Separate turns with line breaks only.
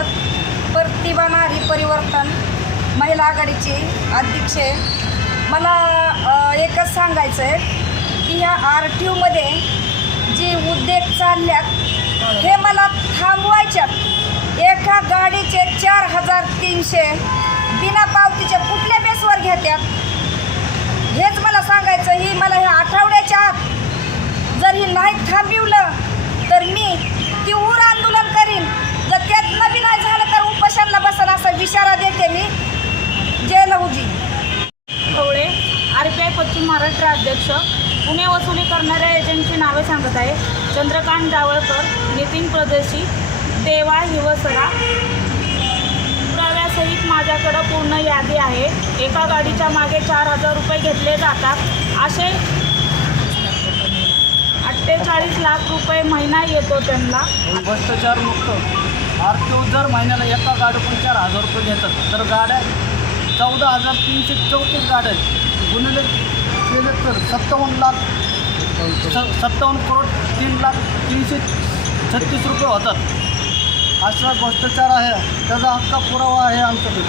भारत प्रतिभा नारी परिवर्तन महिला आघाडीची अध्यक्ष मला एकच सांगायचं आहे की ह्या आर टी ओमध्ये जी उद्योग चालल्यात हे मला थांबवायच्यात एका गाडीचे चार हजार तीनशे बिना पावतीचे कुठल्या बेसवर घेत्यात? हेच मला सांगायचं ही मला ह्या आठवड्याच्या आत जर ही नाही थांबविलं तर मी इशारा देते मी. जय Lahuji.
Kawale R P I पश्चिम महाराष्ट्र अध्यक्ष पुणे वसुली करणाऱ्या एजंटची नावे सांगत आहे. चंद्रकांत जावळकर नितीन प्रदेशी देवा हिवसरा. पुराव्यासहित माझ्याकडं पूर्ण यादी आहे. एका गाडीच्या मागे चार हजार रुपये घेतले जातात. असे अठ्ठेचाळीस लाख रुपये महिना येतो त्यांना.
भ्रष्टाचार मुक्त. आरटीओ जर महिन्याला एका गाडीतून चार हजार रुपये घेतात. तर गाड्या चौदा हजार तीनशे चौतीस गाड्या आहेत. गुन्हे केले तर सत्तावन्न लाख सत्तावन्न करोड तीन लाख तीनशे छत्तीस रुपये होतात. असा भ्रष्टाचार आहे. त्याचा हक्का पुरावा आहे आमच्याकडे.